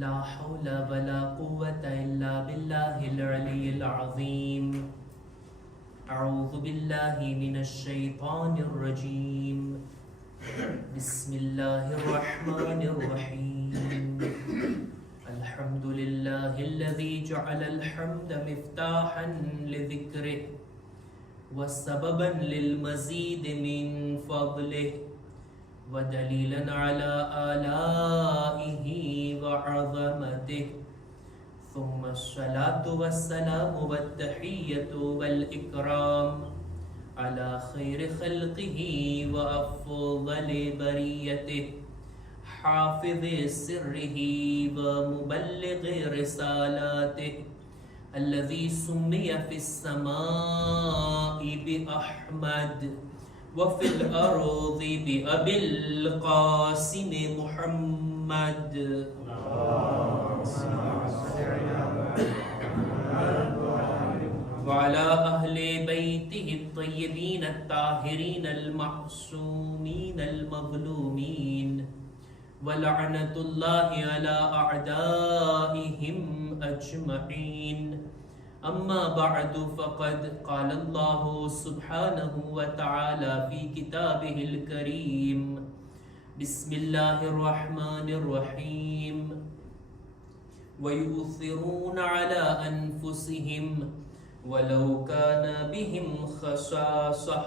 لا حول ولا قوة إلا بالله العلي العظيم. أعوذ بالله من الشيطان الرجيم. بسم الله الرحمن الرحيم. الحمد لله الذي جعل الحمد مفتاحا لذكره وسببا للمزيد من فضله ودليلا على آلائه وعظمته. ثم الصلاة والسلام والتحية والإكرام على خير خلقه وأفضل بريته حافظ سره ومبلغ رسالاته الذي سمي في السماء بأحمد وفي الأرض بأبي القاسم محمد. وعلى أهل بيته الطيبين الطاهرين المعصومين المظلومين ولعنة الله على أعدائهم أجمعين. أما بعد فقد قال الله سبحانه وتعالى في كتابه الكريم. بسم الله الرحمن الرحيم. ويؤثرون على أنفسهم ولو كان بهم خصاصة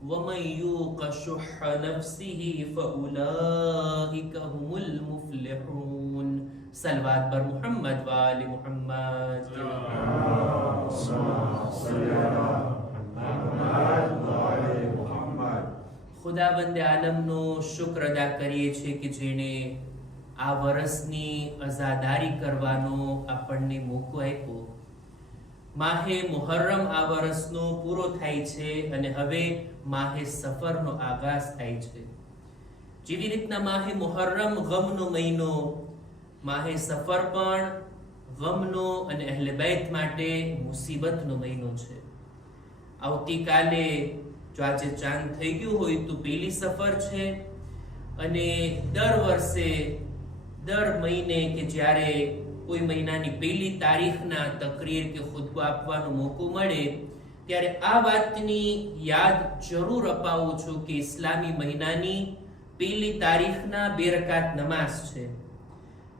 ومن يوق شح نفسه فأولئك هم المفلحون. सलवात पर मोहम्मद वाले मोहम्मद. ખુદાબંદે આલમનો શુક્ર અદા કરીએ છીએ કે જેણે આ વર્ષની અઝાદારી કરવાનો આપણને મોકો આપ્યો. માહે મુહર્રમ આ વર્ષનો પૂરો થાય છે અને હવે માહે સફરનો આગાઝ થાય છે. જેવી રીતના માહે મુહર્રમ ગમનો મહિનો, માહે સફર પણ ગમનો અને અહલે બેત માટે મુસીબતનો મહિનો છે. આવતીકાલે જો આજે ચાંદ થઈ ગયું હોય તો પહેલી સફર છે અને દર વર્ષે દર મહિને કે જ્યારે કોઈ મહિનાની પહેલી તારીખના તકરીર કે ખુતબો આપવાનો મોકો મળે ત્યારે આ વાતની યાદ જરૂર અપાવું છું કે ઇસ્લામી મહિનાની પહેલી તારીખના 2 રકાત નમાઝ છે.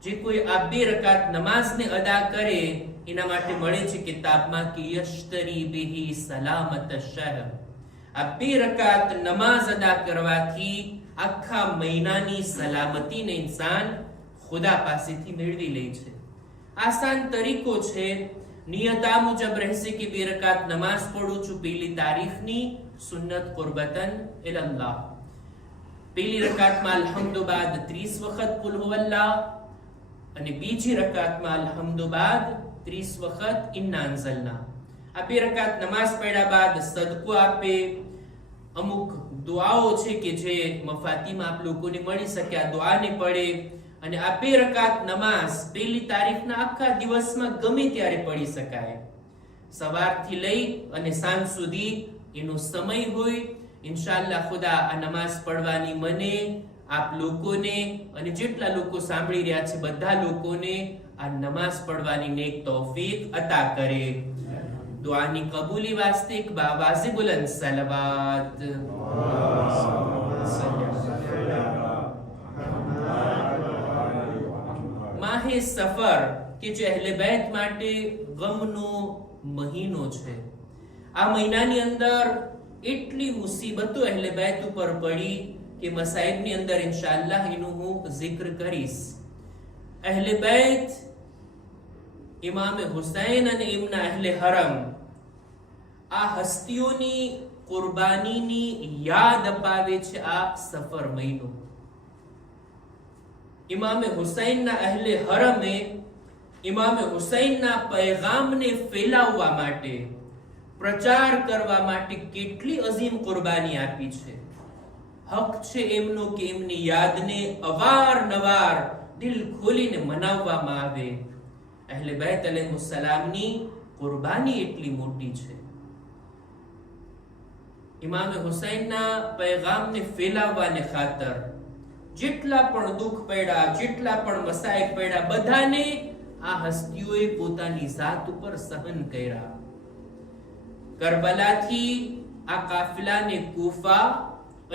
જે કોઈ આ 2 રકાત નમાઝને અદા કરે એના માટે મળે છે કિતાબમાં કે યશ્તરી બિહી સલામત શહર. આ 2 રકાત નમાઝ અદા કરવાથી આખા મહિનાની સલામતીને ઇન્સાન ખુદા પાસેથી મેળવી લે છે. આસાન તરીકો છે. નિયત આ મુજબ રહેશે કે 2 રકાત નમાઝ પઢું છું પહેલી તારીખની સુન્નત કુરબતન ઇલલ્લાહ. પહેલી રકાતમાં અલ્હમ્દુ બાદ 30 વખત કુલ હુવલ્લાહ અને બીજી રકાતમાં અલ્હમ્દુ બાદ 30 વખત ઇન્ના અંઝલના. આ 2 રકાત નમાઝ પઢ્યા બાદ સદકો આપે. અમુક દુઆઓ છે કે જે મફાતીમાં આપ લોકોને મળી શકે, આ દુઆને પડે અને આ 2 રકાત નમાઝ પહેલી તારીખના આખા દિવસમાં ગમે ત્યારે પઢી શકાય. સવારથી લઈ અને સાંજ સુધી એનો સમય હોય. ઇન્શાઅલ્લાહ ખુદા આ નમાઝ પઢવાની મને, આપ લોકોને અને જેટલા લોકો સાંભળી રહ્યા છે બધા લોકોને આ નમાઝ પઢવાની નેક તૌફીક અતા કરે. દુઆની કબૂલી વાસ્તે એક બાવાઝે બુલંદ સલવાત. માહે સફર કે જે અહલે બેત માટે ગમનો મહિનો છે. આ મહિનાની અંદર એટલી મુસીબતો અહલે બેત ઉપર પડી કે મસાઈબની અંદર ઇન્શાઅલ્લાહ એનું હું zikr કરીશ. અહલે બેત, ઇમામ હુસૈન અને એમના અહલે હરમ, આ હસ્તીઓની કુરબાનીની યાદ અપાવે છે આ સફર મહિનો. ઇમામ હુસૈનના અહલે હરમે ઇમામ હુસૈનના પૈગામને ફેલાવવા માટે, પ્રચાર કરવા માટે કેટલી અઝીમ કુરબાની આપી છે. હક છે એમનો કે એમની યાદને અવારનવાર દિલ ખોલીને મનાવવામાં આવે. અહલે બેત અલૈહિસ્સલામની કુરબાની એટલી મોટી છે. ઇમામ હુસૈનના પૈગામને ફેલાવવાને ખાતર જેટલા પણ દુઃખ પડ્યા, જેટલા પણ મસાઈબ પડ્યા, બધાને આ હસ્તીઓએ પોતાની જાત ઉપર સહન કર્યા. કરબલાથી આ કાફિલાને કૂફા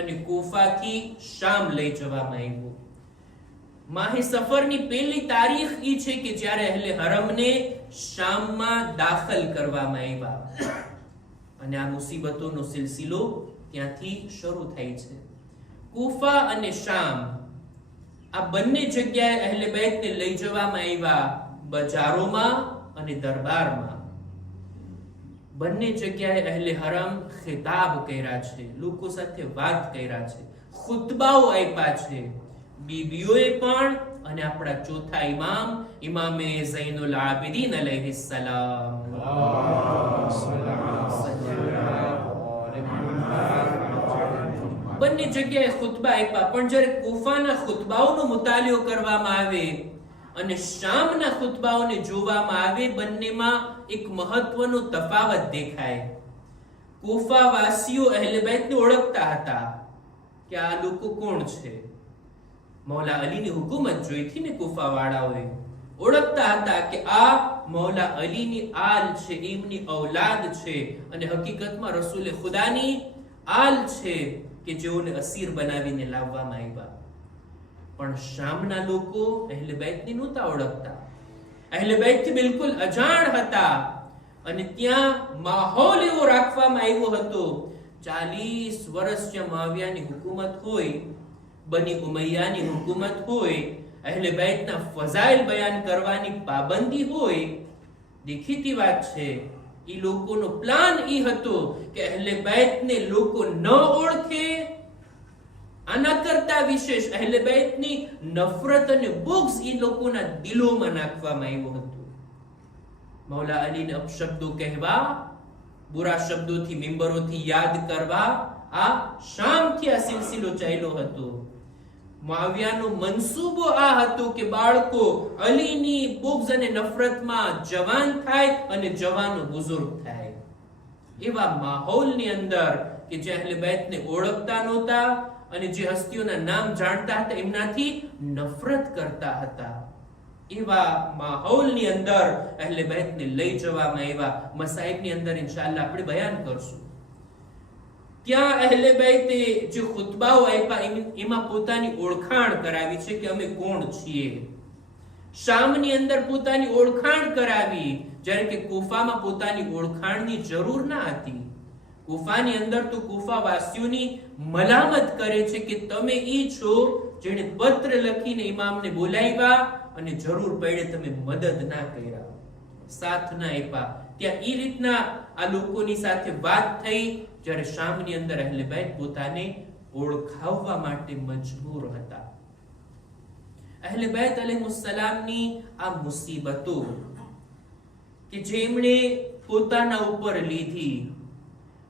અને કૂફાથી શામ લઈ જવામાં આવ્યો. માહે સફરની પહેલી તારીખ ઈ છે કે જ્યારે અહેલે હરમને શામમાં દાખલ કરવામાં આવ્યા અને આ મુસીબતોનો સિલસિલો ત્યાંથી શરૂ થાય છે. કૂફા અને શામ આ બંને જગ્યાએ અહેલે બેતને લઈ જવામાં આવ્યા, બજારોમાં અને દરબારમાં. બંને જગ્યાએ અહેલે હરમ ખિતાબ કર્યા છે, લોકો સાથે વાત કર્યા છે, ખુતબાઓ આપ્યા છે, બીબીઓએ પણ અને આપણા ચોથા ઇમામે ઝૈનુલ આબિદીન અલૈહિસ સલામ બંને જગ્યાએ ખુતબા આપ્યા. પણ જ્યારે કૂફાના ખુતબાઓનો મુતાલિયો કરવામાં આવે અને શામના ખુતબાઓને જોવામાં આવે, બંનેમાં એક મહત્વનો તફાવત દેખાય. કૂફા વાસીઓ અહેલે બેતને ઓળખતા હતા કે આ લોકો કોણ છે. મૌલા અલીની હુકુમત જોઈથી ને કૂફા વાળાઓએ ઓળખતા હતા કે આ મૌલા અલીની આલ છે, એમની ઔલાદ છે અને હકીકતમાં રસૂલે ખુદાની આલ છે કે જેઓને અસીર બનાવીને લાવવામાં આવ્યા. પણ શામના લોકો અહેલે બેતને નહોતા ઓળખતા, અહેલે બેતથી બિલકુલ અજાણ હતા અને ત્યાં માહોલ એવો રાખવામાં આવ્યો હતો. 40 વર્ષ જ્યાં મુઆવિયાની હુકુમત હોય, બની ઉમૈયાની હુકુમત હોય, અહેલે બેતના ફઝાઇલ બયાન કરવાની પાબંદી હોય, દેખીતી વાત છે ઈ લોકોનો પ્લાન ઈ હતો કે અહેલે બેતને લોકો ન ઓળખે. આના કરતા વિશેષ અહેલે બેતની નફરત અને બુગ્ઝ ઈ લોકોના દિલોમાં નાખવામાં આવ્યો હતો. મૌલા અલીને અપશબ્દો કહેવા, બુરા શબ્દોથી મિંબરોથી યાદ કરવા, આ શામથી આ સિલસિલો ચાલ્યો હતો. મુઆવિયાનો મનસૂબો આ હતો કે બાળકો અલીની બુગ્ઝ અને નફરતમાં જવાન થાય અને જવાનો બુઝુર્ગ થાય. એવા માહોલની અંદર કે જે અહેલે બેતને ઓળખતા નહોતા અને જે હસ્તીઓના નામ જાણતા હતા એમનાથી નફરત કરતા હતા, એવા માહોલની અંદર અહેલે બેતને લઈ જવામાં આવ્યા. મસાઈબની અંદર ઇન્શાઅલ્લાહ આપણે બયાન કરશું. ત્યાં અહેલે બેતે જે ખુતબાઓ આપ્યા એમાં પોતાની ઓળખાણ કરાવી છે કે અમે કોણ છીએ. શામની અંદર પોતાની ઓળખાણ કરાવી, જ્યારે કે કૂફામાં પોતાની ઓળખાણની જરૂર ના હતી. કૂફાની અંદર તો કૂફા વાસીઓની મલામત કરે છે કે તમે ઈ છો જેણે પત્ર લખીને ઇમામને બોલાવ્યા અને જરૂર પડે તમે મદદ ના કર્યા, સાથ ના આપ્યા. ત્યાં ઈ રીતના આ લોકોની સાથે વાત થઈ, જ્યારે શામની અંદર અહેલે બેત પોતાને ઓળખાવવા માટે મજબૂર હતા. અહેલે બેત અલૈહિસ્સલામની આ મુસીબતો કે જેમણે પોતાના ઉપર લીધી,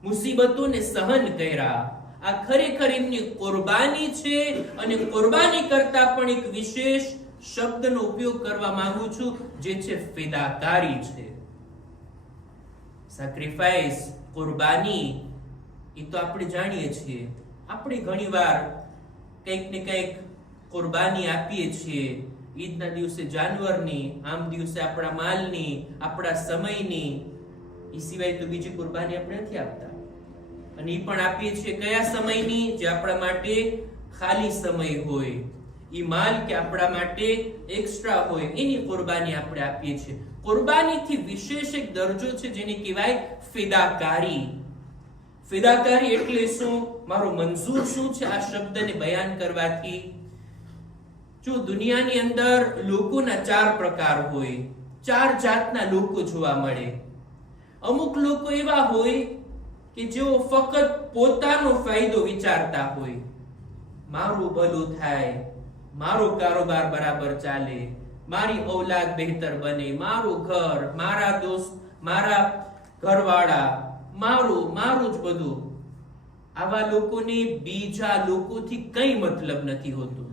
મુસીબતોને સહન કર્યા, આ ખરેખર એમની કુરબાની છે. અને કુરબાની કરતા પણ એક વિશેષ શબ્દનો ઉપયોગ કરવા માંગુ છું, જે છે ફિદાકારી છે. સેક્રિફાઈસ, કુરબાની, એ તો આપણે જાણીએ છીએ. આપણે ઘણીવાર કંઈક ને કંઈક કુરબાની આપીએ છીએ. ઈદના દિવસે જાનવરની, આમ દિવસે આપણા માલની, આપણા સમયની. એ સિવાય તો બીજી કુરબાની આપણે નથી આપતા. અને એ પણ આપીએ છીએ કયા સમયની? જે આપણા માટે ખાલી સમય હોય, એ માલ કે આપણા માટે એક્સ્ટ્રા હોય, એની કુરબાની આપણે આપીએ છીએ. કુરબાનીથી વિશેષ એક દરજ્જો છે જેને કહેવાય ફિદાકારી. ફિદાકારી એટલે શું? મારો મંજૂર શું છે આ શબ્દને બયાન કરવાથી? જો દુનિયાની અંદર લોકોના 4 પ્રકાર હોય, 4 જાતના લોકો જોવા મળે. અમુક લોકો એવા હોય કે જેઓ ફક્ત પોતાનો ફાયદો વિચારતા હોય, મારું ભલું થાય, મારો કારોબાર બરાબર ચાલે, મારી ઔલાદ બહેતર બને, મારું ઘર, મારા દોસ્ત, મારા ઘરવાળા, મારું જ બધું. આવા લોકોને બીજા લોકોથી કંઈ મતલબ નથી હોતો.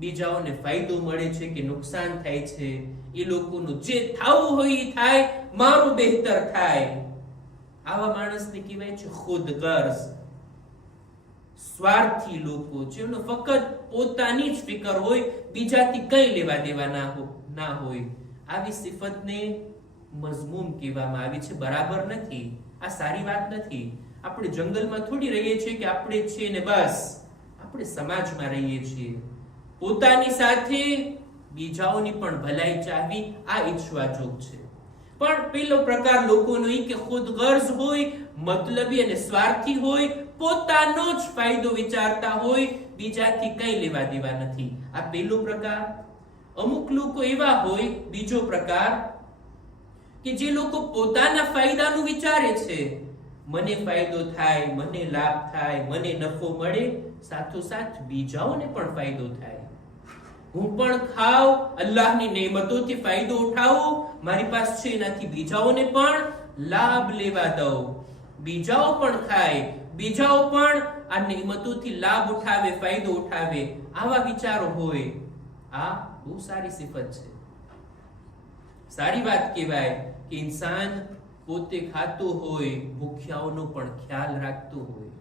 બીજાઓને ફાયદો મળે છે કે નુકસાન થાય છે, એ લોકોનું જે થવું હોય એ થાય, મારું બહેતર થાય. આવા માણસને કહેવાય છે ખુદગર્ઝ. સ્વાર્થી લોકો, જેનો ફક્ત પોતાની જ ફિકર હોય, બીજાથી કઈ લેવા દેવા ના હોય, આવી સિફતને મઝમૂમ કહેવામાં આવી છે. બરાબર નથી, આ સારી વાત નથી. આપણે જંગલમાં થોડી રહીએ છીએ કે આપણે છીએ ને બસ. આપણે સમાજમાં રહીએ છીએ. પોતાની સાથે બીજાઓની પણ ભલાઈ ચાહવી આ ઈચ્છવા જોગ છે. પણ પેલો પ્રકાર લોકોનો ઈ કે ખુદગર્ઝ હોય, મતલબી અને સ્વાર્થી હોય, પોતાનો જ ફાયદો વિચારતા હોય, બીજાથી કઈ લેવા દેવા નથી. આ પેલો પ્રકાર. અમુક લોકો એવા હોય, બીજો પ્રકાર, કે જે લોકો પોતાના ફાયદાનું વિચારે છે. મને ફાયદો થાય, મને લાભ થાય, મને નફો મળે, સાથોસાથ બીજાઓને પણ ફાયદો થાય. હું પણ ખાવ, અલ્લાહની નેમતોથી ફાયદો ઉઠાવું, મારી પાસે છે એનાથી બીજાઓને પણ લાભ લેવા દઉં. બીજાઓ પણ ખાય, બીજાઓ પણ આ નેમતોથી લાભ ઉઠાવે, ફાયદો ઉઠાવે, આવા વિચારો હોય. આ બહુ સારી સિફત છે. સારી વાત કહેવાય કે ઇન્સાન પોતે ખાતો હોય, ભૂખ્યાઓનો પણ ખ્યાલ રાખતો હોય,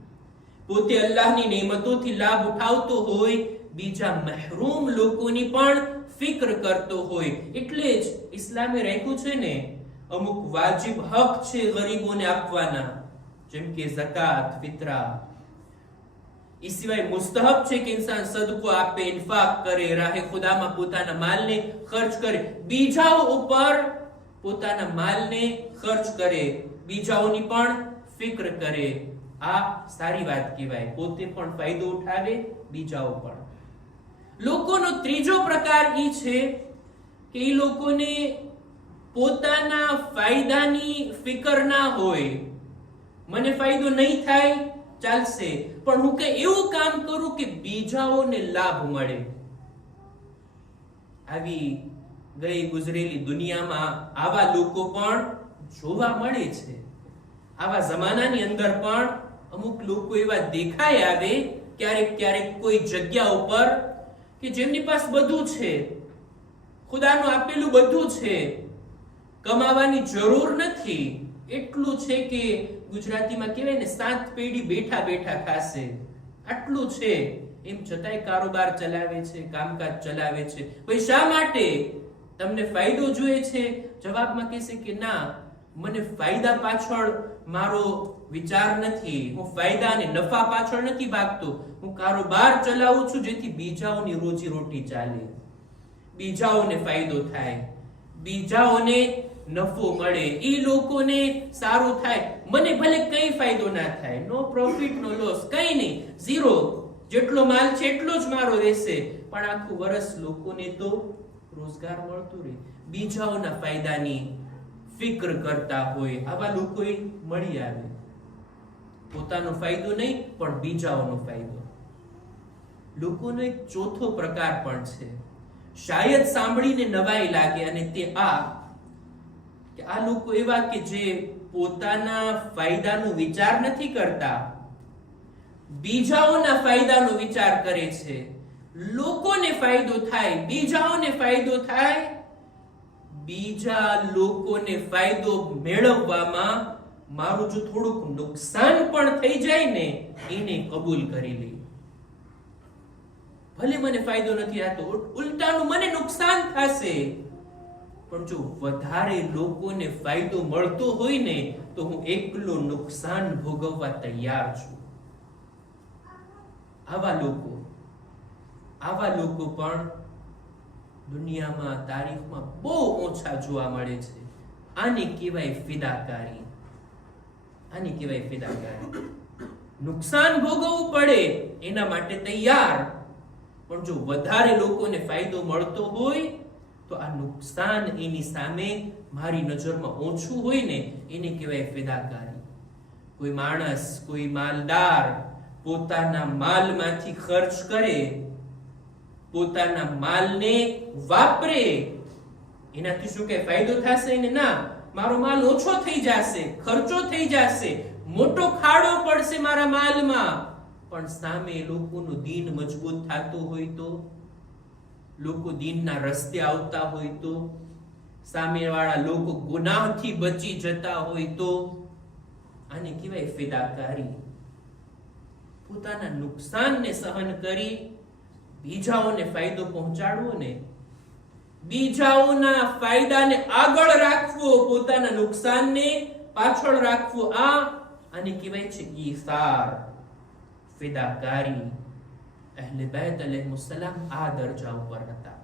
પોતે અલ્લાહની નેમતોથી લાભ ઉઠાવતો હોય, બીજા મહેરૂમ લોકોની પણ ફિકર કરતો હોય. એટલે જ ઇસ્લામે રાખ્યું છે ને અમુક વાજિબ હક છે ગરીબોને આપવાના, જેમ કે ઝકાત, ફિતરા. એ સિવાય મુસ્તહબ છે કે ઇન્સાન સદકો આપે, ઇન્ફાક કરે, રાહે ખુદામાં પોતાના માલને ખર્ચ કરે, બીજાઓ ઉપર પોતાના માલને ખર્ચ કરે, બીજાઓની પણ ફિકર કરે. આ સારી વાત કહેવાય. પોતે પણ ફાયદો ઉઠાવે, બીજાઓ પણ. લોકોનો ત્રીજો પ્રકાર ઈ છે કે એ લોકોને પોતાના ફાયદાની ફિકર ના હોય. મને ફાયદો નહીં થાય ચાલશે, પણ હું કઈ એવું કામ કરું કે બીજાઓને લાભ મળે. આવી ગઈ ગુજરેલી દુનિયામાં આવા લોકો પણ જોવા મળે છે. આવા જમાનાની અંદર પણ અમુક લોકો એવા દેખાઈ આવે ક્યારેક ક્યારેક કોઈ જગ્યા ઉપર કે જેમની પાસે બધું છે, ખુદાનું આપેલું બધું છે, કમાવાની જરૂર નથી, એટલું છે કે ગુજરાતીમાં કહેવાય ને 7 પેઢી બેઠા બેઠા ખાશે, આટલું છે. એમ છતાંય કારોબાર ચલાવે છે, કામકાજ ચલાવે છે. ભાઈ શા માટે? તમને ફાયદો જોઈએ છે? જવાબમાં કહેશે કે ના, મને ફાયદા પાછળ મારો વિચાર નથી, હું ફાયદા અને નફા પાછળ નથી ભાગતો, હું કારોબાર ચલાવું છું જેથી બીજાઓની રોજી રોટી ચાલે, બીજાઓને ફાયદો થાય, બીજાઓને નફો મળે, એ લોકોને સારું થાય, મને ભલે કઈ ફાયદો ના થાય, નો પ્રોફિટ નો લોસ, કઈ નહીં, ઝીરો, જેટલો માલ છે એટલો જ મારો રહેશે, પણ આખું વર્ષ લોકોને તો રોજગાર મળતું રહે, બીજાઓના ફાયદાની ફિકર કરતા હોય. આવા લોકો મળી આવે. પોતાનો ફાયદો નહીં પણ બીજાઓનો ફાયદો. લોકોનો એક ચોથો પ્રકાર પણ છે, શાયદ સાંભળીને નવાઈ લાગે, અને તે કે આ લોકો એવા કે જે પોતાના ફાયદાનો વિચાર નથી કરતા, બીજાઓના ફાયદાનો વિચાર કરે છે. લોકોને ફાયદો થાય, બીજાઓને ફાયદો થાય, બીજા લોકોને ફાયદો મેળવવામાં મારું જો થોડુંક નુકસાન પણ થઈ જાય ને, એને કબૂલ કરી લે. ભલે મને ફાયદો નથી થતો, ઉલટાનું મને નુકસાન થશે, પણ જો વધારે લોકોને ફાયદો મળતો હોય ને, તો હું એકલો નુકસાન ભોગવવા તૈયાર છું. આવા લોકો પણ દુનિયામાં, તારીખમાં બહુ ઓછા જોવા મળે છે. આને કહેવાય ફિદાકારી. આને કહેવાય ફિદાકારી. નુકસાન ભોગવવું પડે એના માટે તૈયાર, પણ જો વધારે લોકોને ફાયદો મળતો હોય તો આ નુકસાન એની સામે મારી નજરમાં ઓછું હોય ને, એને કહેવાય ફિદાકારી. કોઈ માણસ, કોઈ માલદાર પોતાના માલમાંથી ખર્ચ કરે, પોતાના માલને વાપરે, એનાથી શું કે ફાયદો થશે ને? ના, મારો માલ ઓછો થઈ જશે, ખર્ચો થઈ જશે, મોટો ખાડો પડશે મારા માલમાં. પણ સામે લોકોનું દીન મજબૂત થતું હોય તો, લોકો દીનના રસ્તે આવતા હોય તો, સામેવાળા લોકો ગુનાહથી બચી જતા હોય તો, આને કહેવાય ફિદાકારી. પોતાના નુકસાનને સહન કરી બીજાઓને ફાયદો પહોંચાડવો ને, બીજાઓના ફાયદાને આગળ રાખવો, પોતાના નુકસાનને પાછળ રાખવું, આને કહેવાય છે ઈસાર, ફિદાકારી. અહલે બેત અલૈહિસ્સલામ આ દરજા ઉપર હતા.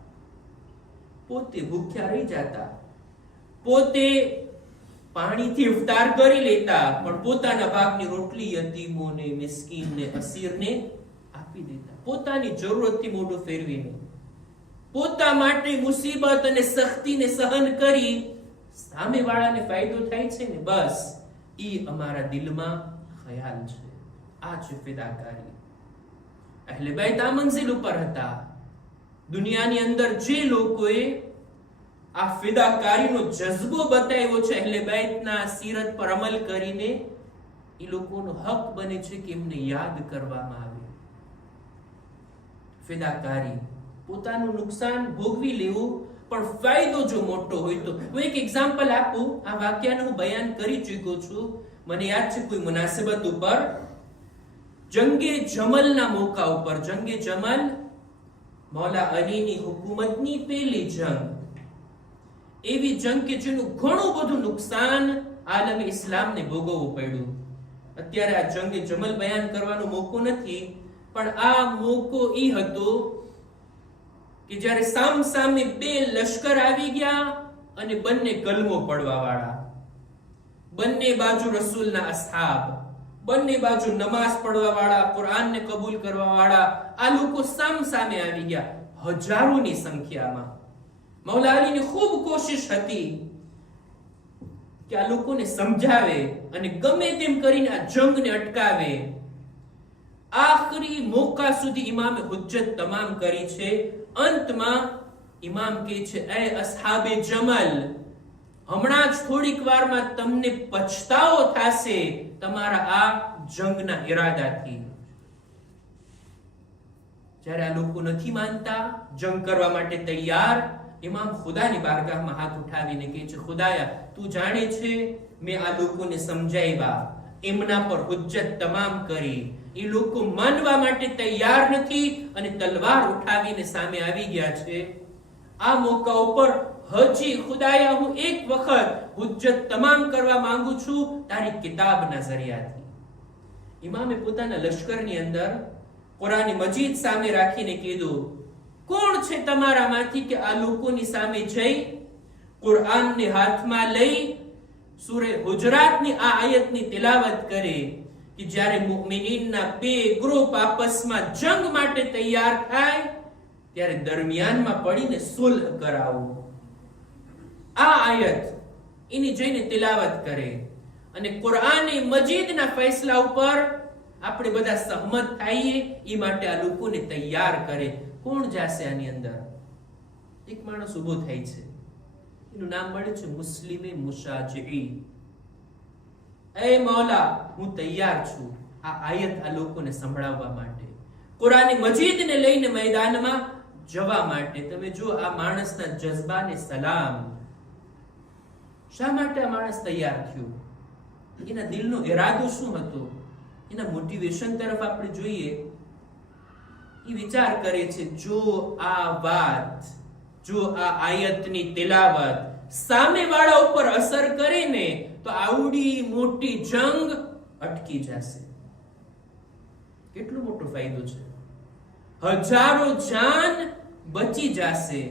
પોતે ભૂખ્યા રહી જતા, પોતે પાણીથી ઇફતાર કરી લેતા, પણ પોતાના ભાગની રોટલી યતીમોને, મિસ્કીનને, અસીરને આપી દેતા. પોતાની જરૂરતથી મોઢું ફેરવીને, પોતા માટે મુસીબત અને સખ્તીને સહન કરી સામેવાળાને ફાયદો થાય છે ને, બસ ઈ અમારા દિલમાં ખ્યાલ છે. આ છે ફિદાકારી. અહલે બેત આ મંઝિલ ઉપર હતા. દુનિયાની અંદર જે લોકોએ આ ફિદાકારીનો જઝ્બો બતાવ્યો છે, અહલે બેતના સીરત પર અમલ કરીને, એ લોકોનો હક બને છે કે એમને યાદ કરવામાં આવે. ફિદાકારી, પોતાનું નુકસાન ભોગવી લેવું, પણ ફાયદો જો મોટો હોય તો. હું એક એક્ઝામ્પલ આપું. આ વાક્યનું હું બયાન કરી ચૂક્યો છું. મને યાદ છે કોઈ મુનાસિબત ઉપર, જંગે જમલના મોકા ઉપર, જંગે જમલ મૌલા અલીની હુકુમતની પહેલી જંગ, એવી જંગ કે જેનું ઘણું બધું નુકસાન આલમે ઇસ્લામને ભોગવવું પડ્યું. અત્યારે આ જંગે જમલ બયાન કરવાનો મોકો નથી, પણ આ મોકો ઈ હતો કે જ્યારે સામ સામે બે લશ્કર આવી ગયા અને બંને કલમો પડવા વાળા, બંને બાજુ રસૂલના અસહાબ, બંને બાજુ નમાઝ પડવા વાળા, કુરાનને કબૂલ કરવા વાળા, આ લોકો સામ સામે આવી ગયા હજારોની સંખ્યામાં. મૌલા અલીની ખૂબ કોશિશ હતી કે આ લોકોને સમજાવે અને ગમે તેમ કરીને આ જંગને અટકાવે. આખરી મોકા સુધી ઇમામે હુજ્જત તમામ કરી છે. અંતમાં ઇમામ કહે છે, એ અસહાબે જમલ, હમણાં જ થોડીક વારમાં તમને પછતાવો થશે તમારા આ જંગના ઈરાદાથી. જ્યારે આ લોકો નથી માનતા, જંગ કરવા માટે તૈયાર, ઇમામ ખુદાની બારગાહમાં હાથ ઉઠાવીને કહે છે, ખુદાયા તું જાણે છે મેં આ લોકોને સમજાવ્યા, એમના પર હુજ્જત તમામ કરી, એ લોકો માનવા માટે તૈયાર નથી અને તલવાર ઉઠાવીને સામે આવી ગયા છે. આ મોકા ઉપર હજી ખુદાયા હું એક વખત હુજ્જત તમામ કરવા માંગુ છું તારી કિતાબના ઝરિયાથી. ઇમામે પોતાના લશ્કરની અંદર કુરાન મજીદ સામે રાખીને કીધું, કોણ છે તમારામાંથી કે આ લોકોની સામે જઈ કુરાનને હાથમાં લઈ સૂરે હુજરાતની આ આયતની તિલાવત કરે કે જ્યારે મુમિનીનના બે ગ્રુપ આપસમાં જંગ માટે તૈયાર થાય ત્યારે દરમિયાનમાં પડીને સુલહ કરાવો. આ આયત એની જઈને તિલાવત કરે અને કુરાને મજીદના ફૈસલા ઉપર આપણે બધા સહમત થઈએ એ માટે આ લોકોને તૈયાર કરે. કોણ જાશે આની અંદર? એક માણસ ઉભો થાય છે, એનું નામ મળે છે મુસ્લિમે મુશાજિઈ. એ મૌલા, હું તૈયાર છું આ આયત આ લોકોને સંભળાવવા માટે, કુરાન મજીદને લઈને મેદાનમાં જવા માટે. તમે જો આ માણસના જઝબાને સલામ. શા માટે આ માણસ તૈયાર થયો? એના દિલનો ઈરાદો શું હતો? એના મોટિવેશન તરફ આપણે જોઈએ. એ વિચાર કરે છે, જો આ વાત, જો આ આયતની તિલાવત સામેવાળા ઉપર અસર કરે ને તો આવડી મોટી જંગ અટકી જશે. કેટલો મોટો ફાયદો છે! હજારો જાન બચી જશે,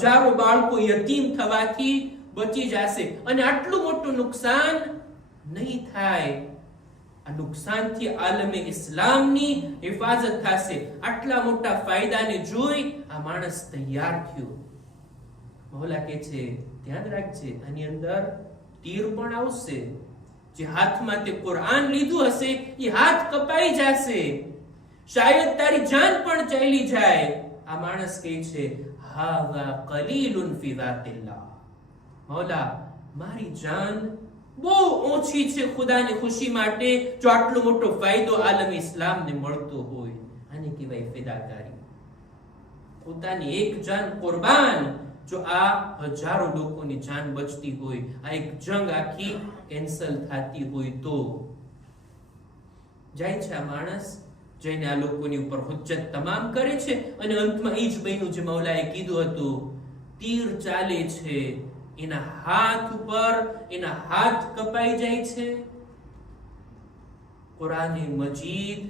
હજારો બાળકો યતીમ થવાથી બચી જશે અને આટલું મોટું નુકસાન નહીં થાય. આ નુકસાનથી આલમે ઇસ્લામની હિફાજત થશે. આટલા મોટા ફાયદાને જોઈ આ માણસ તૈયાર થયો. મૌલા કહે છે, ધ્યાન રાખજે, આની અંદર તીર પણ આવશે. જે હાથમાં તે કુરાન લીધું હશે એ હાથ કપાઈ જશે, શાયદ તારી જાન પણ ચાલી જાય. આ માણસ કહે છે, હાવા કલીલુન ફી વાતિલ્લાહ. મૌલા, મારી જાન બહુ ઓછી છે ખુદાની ખુશી માટે, જો આટલો મોટો ફાયદો આલમ ઇસ્લામને મળતો હોય. આને કહેવાય ફિદાકારી. પોતાની એક જાન કુરબાન, જો આ હજારો લોકોની જાન બચતી હોય, આ એક જંગ આખી કેન્સલ થતી હોય તો. જાય છે આ માણસ જઈને આ લોકોની ઉપર હુજ્જત તમામ કરે છે અને અંતમાં એ જ બન્યું જે મૌલાએ કીધું હતું. તીર ચાલે છે, એના હાથ ઉપર એના હાથ કપાઈ જાય છે. કુરાને મજીદ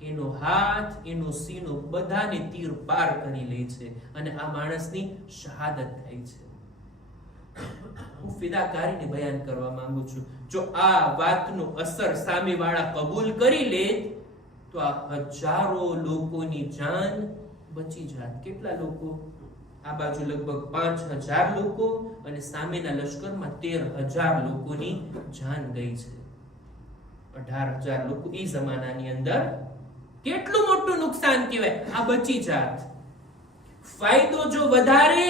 એનો હાથ, એનો સીનો બધાને તીર પાર કરી લે છે અને આ માણસની શહાદત થાય છે. હું ફિદાકારીને બયાન કરવા માંગુ છું. જો આ વાતનો અસર સામેવાળા કબૂલ કરી લે તો આ હજારો લોકોની જાન બચી જાત. કેટલા લોકો? આ બાજુ લગભગ 5,000 લોકો અને સામેના લશ્કરમાં 13,000 લોકોની જાન ગઈ છે. 18,000 લોકો એ જમાનાની અંદર કેટલું મોટું નુકસાન કહેવાય. આ બચી જાત. ફાયદો જો વધારે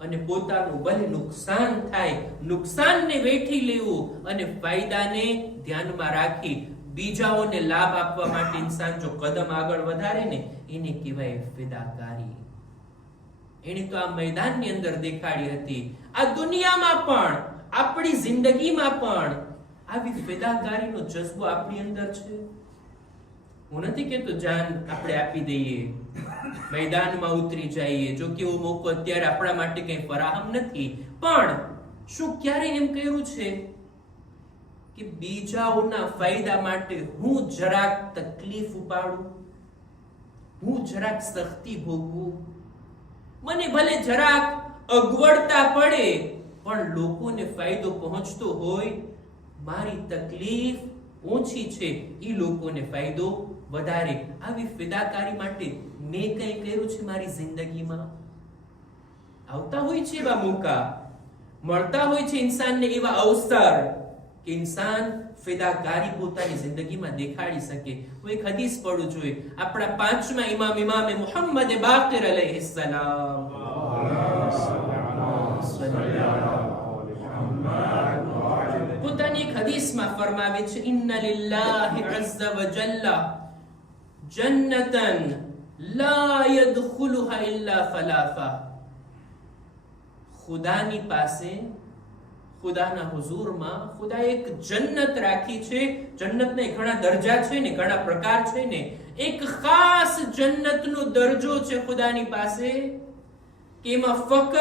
અને પોતાનું ભલે નુકસાન થાય, નુકસાનને વેઠી લેવું અને ફાયદાને ધ્યાનમાં રાખી બીજાઓને લાભ આપવા માટે ઇન્સાન જો કદમ આગળ વધારે ને એને કહેવાય ફિદાકારી. એને તો આ મેદાનની અંદર દેખાડી હતી. આ દુનિયામાં પણ, આપણી જિંદગીમાં પણ આવી ફિદાકારીનો જજ્બો આપણી અંદર છે. હું નથી કહેતો જાન આપણે આપી દઈએ, મેદાનમાં ઉતરી જઈએ, જો કે એવો મોકો અત્યારે આપણા માટે કંઈ ફરાહમ નથી, પણ શું ક્યારે એમ કહ્યું છે કે બીજાઓના ફાયદા માટે હું જરાક તકલીફ ઉપાડું, હું જરાક સખ્તી ભોગવું, મને ભલે જરાક અગવડતા પડે પણ લોકોને ફાયદો પહોંચતો હોય, મારી તકલીફ ઓછી છે, એ લોકોને ફાયદો વધારે. આવી ફિદાકારી માટે મેં કંઈ કર્યું છે મારી જિંદગીમાં? આવતા હોય છે એવા મોકા, મળતા હોય છે ઇન્સાનને એવા અવસર કે ઇન્સાન ફિદાકારી પોતાની જિંદગીમાં દેખાડી શકે. હું એક હદીસ પડું જોઈએ. આપણા 5મા ઇમામે મુહમ્મદ બાકિર અલૈહિસ્સલામ પોતાની એક હદીસમાં ફરમાવે છે, ઇન્ના લિલ્લાહિ અઝ્ઝ વ જલ્લા જન્નતન લા યદખુલુહા ઇલ્લા ફલાફા. ખુદાની પાસે, ખુદાના હુઝુરમાં ખુદાએ એક જન્નત રાખી છે. જન્નતના ઘણા દરજા છે ને, ઘણા પ્રકાર છે ને. એક ખાસ જન્નતનો દરજ્જો છે ખુદાની પાસે કે એમાં ફક્ત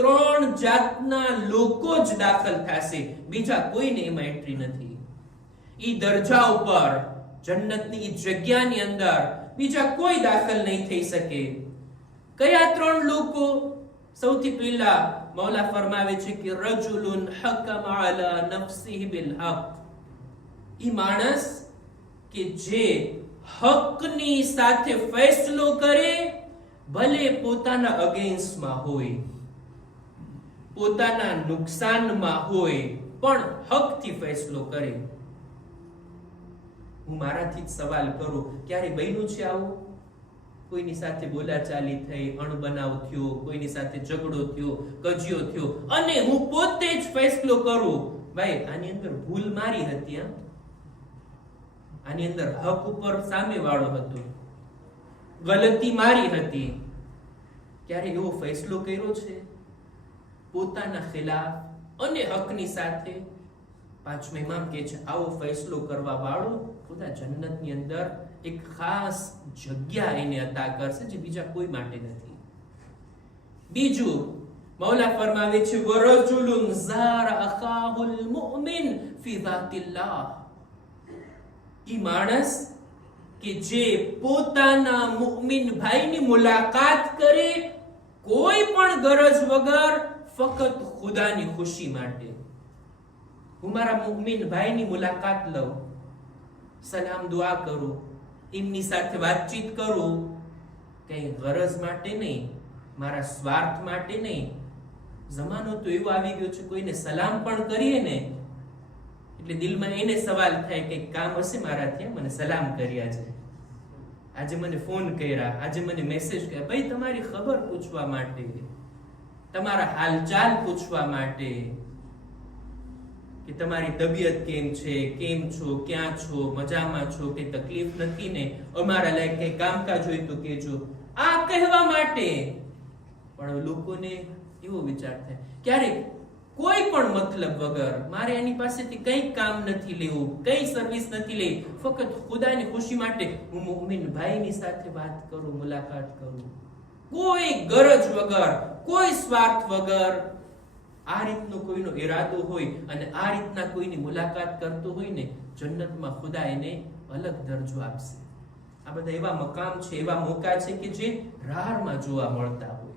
3 જાતના લોકો જ દાખલ થશે, બીજા કોઈને એમાં એન્ટ્રી નથી. ઈ દરજા ઉપર, જન્નતની ઈ જગ્યાની અંદર બીજા કોઈ દાખલ નહીં થઈ શકે. કયા 3 લોકો? સૌથી પહેલા મૌલા ફરમાવે છે કે રજુલુન હકમ અલા નફસિહી બિલ હક. ઈ માણસ કે જે હકની સાથે ફેસલો કરે, ભલે પોતાના અગેન્સ્ટમાં હોય, પોતાના નુકસાનમાં હોય, પણ હકથી ફેસલો કરે. હું મારાથી જ સવાલ કરું, ક્યારે બન્યું છે આવું? કોઈની સાથે બોલાચાલી થઈ, અણબનાવ થયો, કોઈની સાથે ઝઘડો થયો, કજિયો થયો અને હું પોતે જ ફેસલો કરું, ભાઈ આની અંદર ભૂલ મારી હતી, આની અંદર હક ઉપર સામેવાળો હતો, ગલતી મારી હતી. ક્યારે એવો ફેસલો કર્યો છે પોતાના ખિલાફ અને હકની સાથે? 5મા ઇમામ કહે છે આવો ફેસલો કરવા વાળો ખુદા જન્નતની અંદર એક ખાસ જગ્યા એને અતા કરશે જે બીજા કોઈ માટે નથી. બીજું મૌલા ફરમાવે છે વરજુલુન ઝારા અખાહુલ મુમિન ફી ذاتિલ્લાહ. ઈ માણસ કે જે પોતાના મુમિન ભાઈની મુલાકાત કરે કોઈ પણ ગરજ વગર, ફક્ત ખુદાની ખુશી માટે. હું મારા મુમિન ભાઈની મુલાકાત લઉં, સલામ દુઆ કરું, એમની સાથે વાતચીત કરું, કઈ ગરજ માટે નહીં, મારા સ્વાર્થ માટે નહીં. જમાનો તો એવો આવી ગયો છે, કોઈને સલામ પણ કરીએ ને એટલે દિલમાં એને સવાલ થાય કે કામ હશે મારાથી, મને સલામ કર્યા છે, આજે મને ફોન કર્યા, આજે મને મેસેજ કર્યા. ભાઈ તમારી ખબર પૂછવા માટે, તમારા હાલચાલ પૂછવા માટે કે તમારી તબિયત કેમ છે, કેમ છો, ક્યાં છો, મજામાં છો કે તકલીફ નથી ને, અમારા લાયક કઈ કામકાજ હોય તો કહેજો, આ કહેવા માટે. પણ લોકોને એવો વિચાર થાય, ક્યારેક કોઈ પણ મતલબ વગર, મારે એની પાસેથી કંઈ કામ નથી લેવું, કંઈ સર્વિસ નથી લેવી, ફક્ત ખુદાની ખુશી માટે હું મુમિન ભાઈની સાથે વાત કરું, મુલાકાત કરું, કોઈ ગરજ વગર, કોઈ સ્વાર્થ વગર. આ રીતનો કોઈનો ઈરાદો હોય અને આ રીતના કોઈની મુલાકાત કરતો હોય ને, જન્નતમાં ખુદા એને અલગ દરજ્જો આપશે. આ બધા એવા મકામ છે, એવા મોકા છે કે જે રાહમાં જોવા મળતા હોય.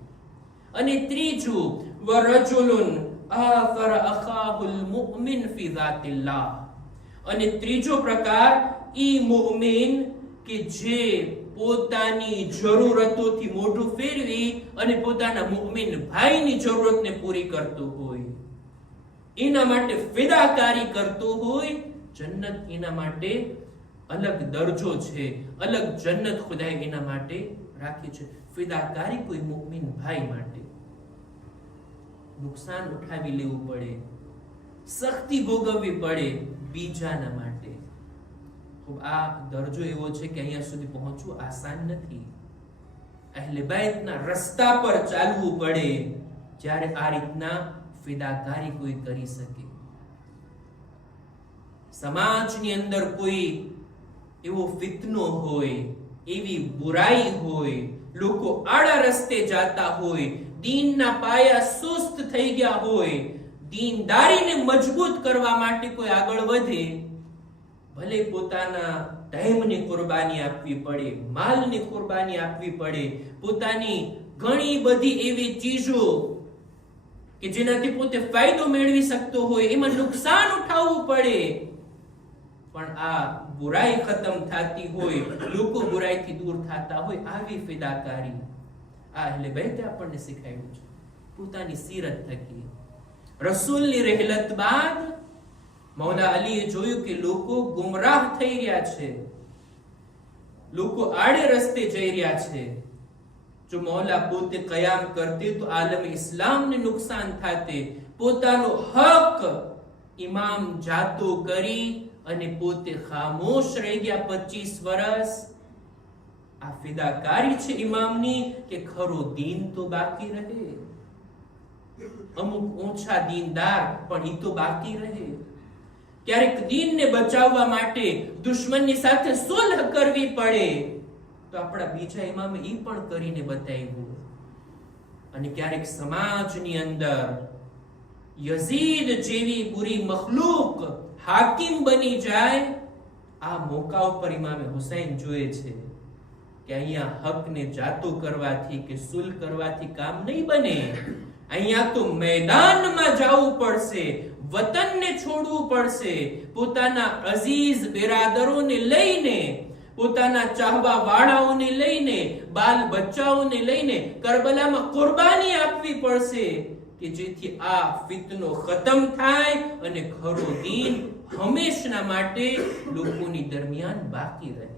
અને ત્રીજું, વરજુલુન આફર અખાહુલ મુમિન ફી ઝાતિલ્લાહ. અને ત્રીજો પ્રકાર, ઈ મુમિન કે જે પોતાની જરૂરતોથી મોઢું ફેરવી અને પોતાના મુમિન ભાઈની જરૂરતને પૂરી કરતો હોય, એના માટે ફિદાકારી કરતો હોય, જન્નત એના માટે અલગ દરજ્જો છે, અલગ જન્નત ખુદાએ એના માટે રાખી છે. ફિદાકારી કોઈ મુમિન ભાઈ માટે નુકસાન ઉઠાવી લેવું પડે, સખ્તી ભોગવવી પડે બીજાના માટે. આ દરજ્જો એવો છે કે અહીંયા સુધી પહોંચવું આસાન નથી. અહેલે બેતના રસ્તા પર ચાલવું પડે જ્યારે આ રીતના ફિદાકારી કોઈ કરી શકે. સમાજની અંદર કોઈ એવો ફિતનો હોય, એવી બુરાઈ હોય, લોકો આડા રસ્તે જાતા હોય, દીનના પાયા સુસ્ત થઈ ગયા હોય, દીનદારીને મજબૂત કરવા માટે કોઈ આગળ વધે, ભલે પોતાના ટાઈમની કુરબાની આપવી પડે, માલની કુરબાની આપવી પડે, પોતાની ઘણી બધી એવી ચીજો કે જેનાથી પોતે ફાયદો મેળવી શકતો હોય એમાં નુકસાન ઉઠાવવું પડે, પણ આ બુરાઈ ખતમ થતી હોય, લોકો બુરાઈથી દૂર થતા હોય, આવી ફિદાકારી આ અહેલે બેતે આપણને શીખવાડ્યું છે પોતાની સીરત થકી. રસૂલની રહેલત બાદ મૌલા અલીએ જોયું કે લોકો ગુમરાહ થઈ રહ્યા છે, લોકો આડે રસ્તે જઈ રહ્યા છે. જો મૌલા પોતે કયામ કરતે તો આલમ ઇસ્લામને નુકસાન થાતે. પોતાનો હક ઇમામ જાતો કરી અને પોતે ખામોશ રહી ગયા 25 વર્ષ. આ ફિદાકારી છે ઇમામની કે ખરો દીન તો બાકી રહે. અમુક ઓછા દીનદાર પણ ઈ તો બાકી રહે. ક્યારેક દીનને બચાવવા માટે દુશ્મનની સાથે સુલહ કરવી પડે તો આપણા બીજા ઇમામે ઈ પણ કરીને બતાવ્યું. અને ક્યારેક સમાજની અંદર યઝીદ જેવી બુરી મખલૂક હાકિમ બની જાય, આ મોકા ઉપર ઇમામે હુસૈન જોયે છે કે અહીંયા હકને જાતો કરવાથી કે સુલ કરવાથી કામ નહીં બને. અહીંયા તો મેદાનમાં જવું પડશે, વતનને છોડવું પડશે, પોતાના અઝીઝ બિરાદરોને લઈને, પોતાના ચાહવા વાળાઓને લઈને, બાલ બચ્ચાઓને લઈને કરબલામાં કુરબાની આપવી પડશે કે જેથી આ ફિતનો ખતમ થાય અને ખરો દીન હંમેશના માટે લોકોની દરમિયાન બાકી રહે.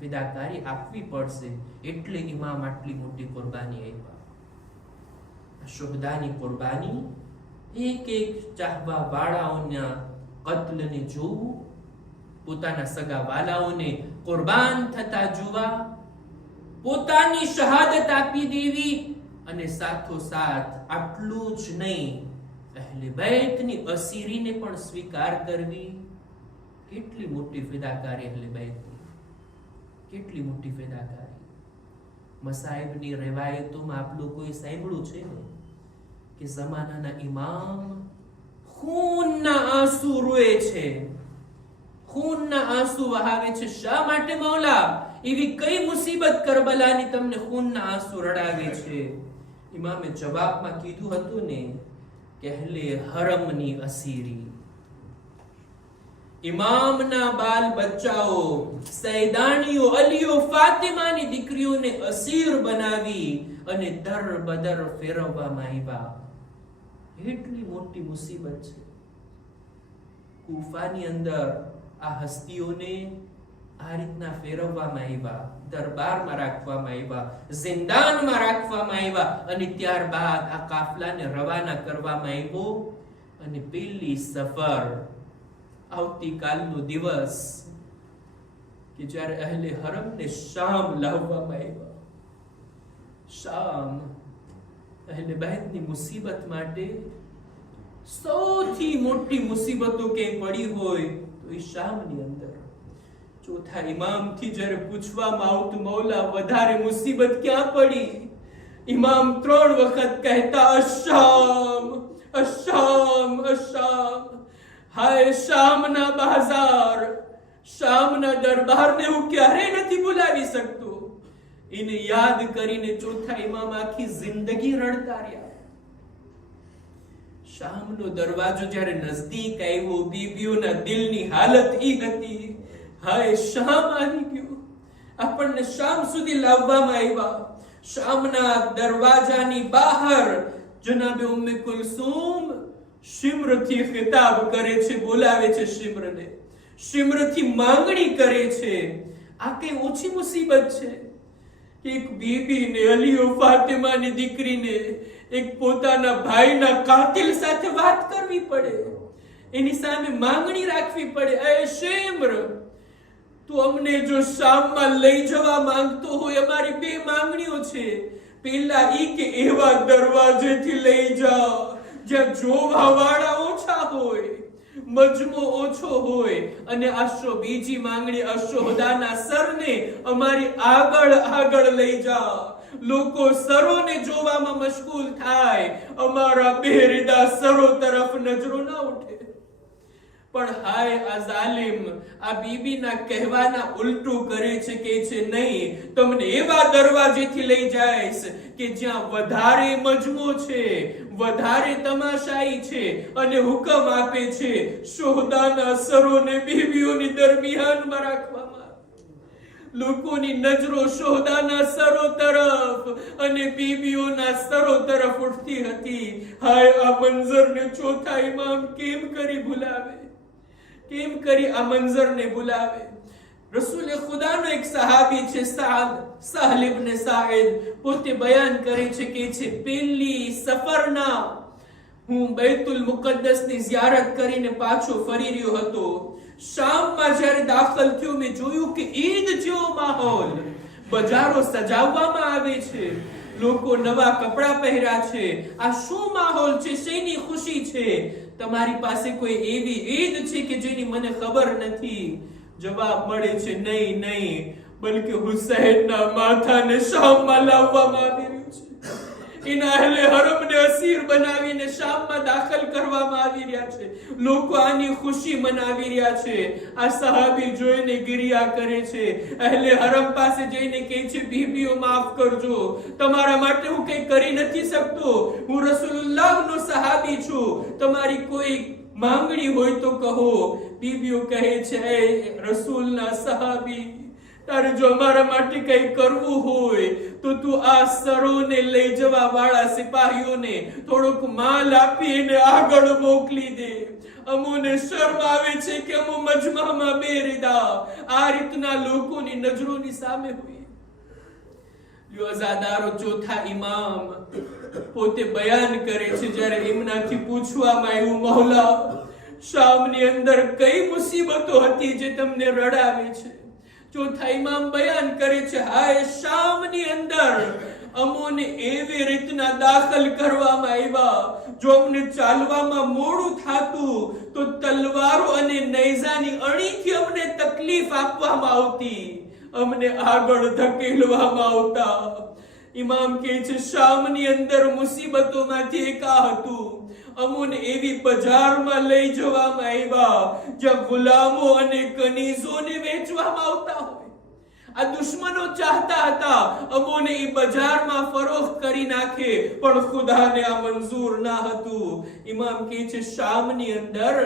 ફિદાકારી આપવી પડશે એટલે ઇમામ આટલી મોટી કુરબાની આપ્યા. શુહદાની કુરબાની, એક એક ચાહવા વાળાઓના કત્લને જોવું, પોતાના સગા વાલાઓને કુરબાન થતા જોવા, પોતાની શહાદત આપી દેવી, અને સાથોસાથ આટલું જ નહીં, અહેલે બેતની અસીરીને પણ સ્વીકાર કરવી. કેટલી મોટી ફિદાકારી અહેલે બેતની, કેટલી મોટી ફિદાકારી. મસાઈબની riwayatોમાં આપ લોકોએ સાંભળ્યું છે ને કે જમાનાના ઇમામ ખૂનના આંસુ રોએ છે, ખૂનના આંસુ વહાવે છે. શા માટે મૌલા? એવી કઈ મુસીબત કરબલાની તમને ખૂનના આંસુ રડાવે છે? ઇમામે જવાબમાં કીધું હતું ને કે અહેલે હરમની અસીરી. ઇમામના બાલ બચ્ચાઓ, સૈદાણીઓ, અલીઓ, ફાતિમાની દીકરીઓને અસીર બનાવી અને દર બદર ફેરવવામાં આવ્યા. એટલી મોટી મુસીબત છે. કૂફાની અંદર આ હસ્તીઓને આ રીતના ફેરવવામાં આવ્યા, દરબારમાં રાખવામાં આવ્યા, જિંદાનમાં રાખવામાં આવ્યા અને ત્યારબાદ આ કાફલાને રવાના કરવામાં આવ્યો. અને પહેલી સફર, આવતીકાલનો દિવસ કે જ્યારે અહેલે હરમને શામ લાવવામાં આવ્યા. શામ અહેલે બેતની મુસીબત માટે સૌથી મોટી મુસીબતો કે પડી હોય તો એ શામની અંદર. ચોથા ઇમામથી જ્યારે પૂછવામાં આવતું, મૌલા વધારે મુસીબત ક્યાં પડી? ઇમામ 3 વખત કહેતા, અશામ, અશામ, અશામ. હાય શામના બાજાર, શામના દરબારને હું ક્યારેય નથી ભૂલાવી શકતો. એને યાદ કરીને ચોથા ઇમામ આખી જિંદગી રડતા રહ્યા. શામનો દરવાજો જ્યારે નજદીક આવ્યો, બીબીઓના દિલની હાલત ઈ હતી, હાય શામ આવી ગયો. આપણને શામ સુધી લાવવામાં આવ્યા. શામના દરવાજાની બહાર જનાબે ઉમ્મે કુલસુમ શિમ્રથી ખિતાબ કરે છે, બોલાવે છે શિમ્રને, શિમ્રથી માંગણી કરે છે. આ કઈ ઓછી મુસીબત છે? એક બીબીને, અલીઓ ફાતિમાની દીકરીને, એક પોતાના ભાઈના કાતિલ સાથે વાત કરવી પડે, એની સામે માંગણી રાખવી પડે. એ શિમ્ર, તું અમને જો શામમાં લઈ જવા માંગતો હોય, અમારી 2 માંગણીઓ છે. પેલા ઈ કે એવા દરવાજેથી લઈ જાઓ જ્યાં જોવા વાળા ઓછા હોય, મજમો ઓછો હોય. અને બીજી માંગણી, અશોહદાના સરને અમારી આગળ લઈ જાઓ, લોકો સરોને જોવામાં મશગુલ થાય, અમારા બેહરીદા સરો તરફ નજરો ના ઉઠે. પણ હાય આ જાલિમ, આ બીબીના કહેવાના ઉલટું કરે છે, કે છે નહીં, તમને એવા દરવાજેથી લઈ જાઈશ કે જ્યાં વધારે મજમો છે, વધારે તમાશાઈ છે, અને હુકમ આપે છે શોહદાના સરોને બીબીઓની દરમિયાનમાં રાખવામાં. લોકોની નજરો શોહદાના સરો તરફ અને બીબીઓના સરો તરફ ઉઠતી હતી. હાય આ મંઝરને ચોથા ઇમામ કેમ કરી ભૂલાવે? કેમ કરી આ મંઝરને ભૂલાવે? રસૂલ ખુદાનો એક સહાબી છે, સહલ ઇબ્ન સાઇદ, પોતે બયાન કરે છે કે પહેલી સફરના હું બૈતુલ મુકદ્દસની ઝિયારત કરીને પાછો ફરી રહ્યો હતો. શામમાં જ્યારે દાખલ થયો, મેં જોયું કે ઈદ જેવો માહોલ, બજારો સજાવવામાં આવે છે, લોકો નવા કપડા પહેર્યા છે. આ શું માહોલ છે? શેની ખુશી છે? તમારી પાસે કોઈ એવી ઈદ છે કે જેની મને ખબર નથી? જવાબ મળે છે, નહીં, બલકે હુસૈનના માથાને શામમાં લાવવામાં આવી રહ્યું છે. એના અહેલે હરમને અસીર બનાવીને શામમાં દાખલ કરવામાં આવી રહ્યા છે. લોકો આની ખુશી મનાવી રહ્યા છે. આ સહાબી જોઈને ગિરિયા કરે છે. અહેલે હરમ પાસે જઈને કહે છે, બીબીઓ માફ કરજો, તમારા માટે હું કંઈ કરી નથી શકતો, હું રસૂલુલ્લાહનો સહાબી છું, તમારી કોઈ માંગણી હોય તો કહો. બીબીઓ કહે છે, એ રસૂલના સહાબી, તારે જો અમારા માટે કઈ કરવું હોય તો તું આ સરોને લઈ જવા વાળા સિપાહીઓને થોડોક માલ આપી એને આગળ મોકલી દે. અમોને શરમ આવે છે કે અમો મજમામાં બેરીદા આ રીતના લોકોની નજરોની સામે હોય. અઝાદારો ચોથા ઇમામ પોતે બયાન કરે છે, જ્યારે એમનાથી પૂછવામાં આવ્યું, મૌલા શામની અંદર કઈ મુસીબતો હતી જે તમને રડાવે છે? ચોથા ઇમામ બયાન કરે છે, હાય શામની અંદર અમોને એવી રીતના દાખલ કરવામાં આવ્યા, જો અમને ચાલવામાં મોડું થાતું તો તલવારો અને નેઝાની અણીથી અમને તકલીફ આપવામાં આવતી, અમને આગળ ધકેલવામાં આવતા. ઇમામ કહે છે, શામની અંદર મુસીબતોમાંથી એક આ હતું, અમોને એવી બજારમાં લઈ જવામાં આવ્યા જ્યાં ગુલામો અને કનીઝોને વેચવામાં આવતા હોય. આ દુશ્મનો ચાહતા હતા અમોને એ બજારમાં ફરોખ્ત કરી નાખે, પણ ખુદાને આ મંજૂર ના હતું. ઇમામ કહે છે, શામની અંદર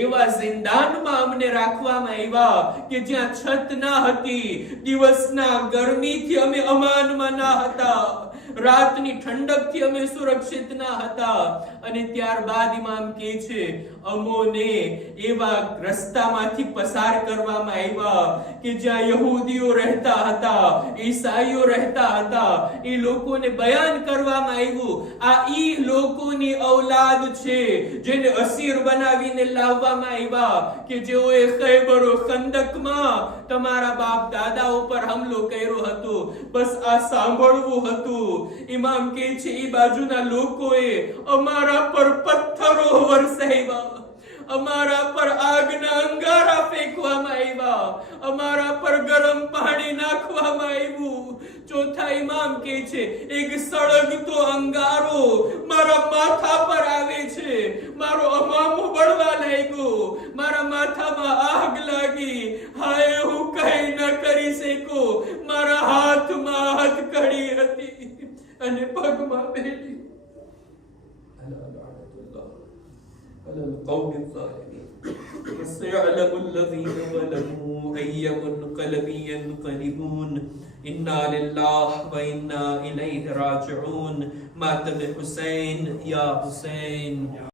એવા જિંદાનમાં અમને રાખવામાં આવ્યા કે જ્યાં છત ના હતી, દિવસના ગરમીથી અમે અમાનમાં ના હતા, રાતની ઠંડકથી અમે સુરક્ષિત ના હતા. અને ત્યારબાદ ઇમામ કહે છે, અમોને એવા રસ્તામાંથી પસાર કરવામાં આવ્યા કે જ્યાં યહૂદીઓ રહેતા હતા, ઈસાઈઓ રહેતા હતા. એ લોકોને બયાન કરવામાં આવ્યું, આ ઈ લોકોની ઔલાદ છે જેને અસીર બનાવીને લાવવામાં આવ્યા, કે જેઓએ ખૈબર ખંદકમાં તમારા બાપ દાદા ઉપર હુમલો કર્યો હતો, બસ આ સાંભળવું હતું. ઇમામ કહે છે એ બાજુના લોકોએ અમારા પર પથ્થરો વરસાવ્યા, અમારા પર આગના અંગારા ફેંકવામાં આવ્યા, અમારા પર ગરમ પાણી નાખવામાં આવ્યું. ચોથા ઇમામ કહે છે એક સળગતો અંગારો મારા માથા પર આવે છે, મારો અમામો બળવા લાગ્યો, મારા માથામાં આગ લાગી. હાય, હું કઈ ન કરી શકો. મારા હાથમાં હથકડી હતી અને પગમાં બેઠી. على القوم الظالمين وسيعلم الذين ظلموا أي منقلب ينقلبون إنا لله وإنا إليه راجعون. مات بحسين يا حسين.